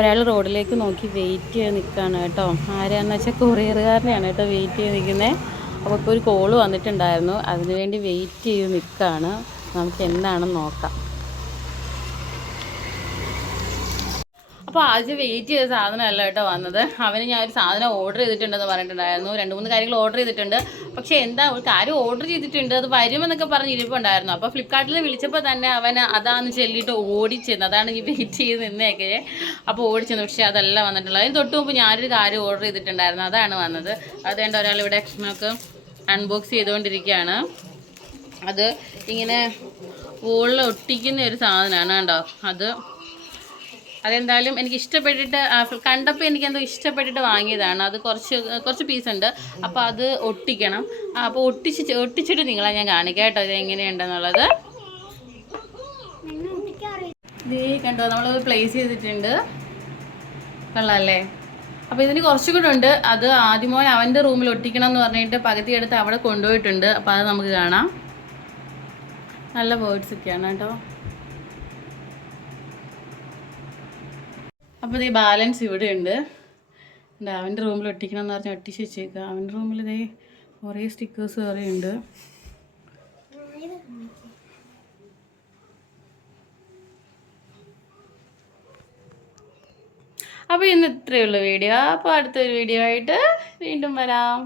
ഒരാൾ റോഡിലേക്ക് നോക്കി വെയിറ്റ് ചെയ്ത് നിൽക്കുകയാണ് കേട്ടോ. ആരാന്ന് വെച്ചാൽ കൊറിയറുകാരനെയാണ് കേട്ടോ വെയിറ്റ് ചെയ്ത് നിൽക്കുന്നത്. അപ്പോൾ ഇപ്പോൾ ഒരു കോള് വന്നിട്ടുണ്ടായിരുന്നു, അതിനുവേണ്ടി വെയിറ്റ് ചെയ്ത് നിൽക്കുകയാണ്. നമുക്ക് എന്താണെന്ന് നോക്കാം. അപ്പോൾ ആദ്യം വെയിറ്റ് ചെയ്ത സാധനമല്ല കേട്ടോ വന്നത്. അവന് ഞാൻ ഒരു സാധനം ഓർഡർ ചെയ്തിട്ടുണ്ടെന്ന് പറഞ്ഞിട്ടുണ്ടായിരുന്നു. 2-3 കാര്യങ്ങൾ ഓർഡർ ചെയ്തിട്ടുണ്ട്. പക്ഷേ എന്താ ഒരു കാര്യം ഓർഡർ ചെയ്തിട്ടുണ്ട്, അത് വരുമെന്നൊക്കെ പറഞ്ഞ് ഇരിപ്പുണ്ടായിരുന്നു. അപ്പോൾ ഫ്ലിപ്കാർട്ടിൽ വിളിച്ചപ്പോൾ തന്നെ അവൻ അതാന്ന് ചൊല്ലിയിട്ട് ഓടിച്ചെന്ന്. അതാണ് ഈ വെയിറ്റ് ചെയ്ത് നിന്നേക്കെ. അപ്പോൾ ഓടിച്ചെന്ന്. പക്ഷേ അതല്ല വന്നിട്ടുള്ളത്. അതിന് തൊട്ട് മുമ്പ് ഞാനൊരു കാര്യം ഓർഡർ ചെയ്തിട്ടുണ്ടായിരുന്നു, അതാണ് വന്നത്. അതുകൊണ്ട് ഒരാളിവിടെ നമുക്ക് അൺബോക്സ് ചെയ്തുകൊണ്ടിരിക്കുകയാണ്. അത് ഇങ്ങനെ വോളിൽ ഒട്ടിക്കുന്ന ഒരു സാധനമാണ് കേട്ടോ. അതെന്തായാലും എനിക്ക് ഇഷ്ടപ്പെട്ടിട്ട് കണ്ടപ്പോൾ എനിക്കെന്തോ ഇഷ്ടപ്പെട്ടിട്ട് വാങ്ങിയതാണ്. അത് കുറച്ച് പീസുണ്ട്. അപ്പോൾ അത് ഒട്ടിക്കണം. അപ്പോൾ ഒട്ടിച്ചിട്ട് നിങ്ങളെ ഞാൻ കാണിക്കാം കേട്ടോ ഇത് എങ്ങനെയുണ്ടെന്നുള്ളത്. ഇതേ കണ്ടോ, നമ്മൾ പ്ലേസ് ചെയ്തിട്ടുണ്ട്. കൊള്ളാമല്ലേ? അപ്പോൾ ഇതിന് കുറച്ചുകൂടെ ഉണ്ട്. അത് ആദ്യമോൻ അവൻ്റെ റൂമിൽ ഒട്ടിക്കണം എന്ന് പറഞ്ഞിട്ട് പകുതി എടുത്ത് അവിടെ കൊണ്ടുപോയിട്ടുണ്ട്. അപ്പോൾ അത് നമുക്ക് കാണാം. നല്ല വേർഡ്സൊക്കെയാണ് കേട്ടോ. അപ്പോൾ ഇതേ ബാലൻസ് ഇവിടെ ഉണ്ട്. അവൻ്റെ റൂമിൽ ഒട്ടിക്കണം എന്ന് പറഞ്ഞാൽ ഒട്ടിച്ച് വെച്ചേക്കുക. അവൻ്റെ റൂമിൽ ഇതേ കുറേ സ്റ്റിക്കേഴ്സ് വേറെ ഉണ്ട്. അപ്പോൾ ഇന്ന് ഇത്രയേ ഉള്ളൂ വീഡിയോ. അപ്പോൾ അടുത്തൊരു വീഡിയോ ആയിട്ട് വീണ്ടും വരാം.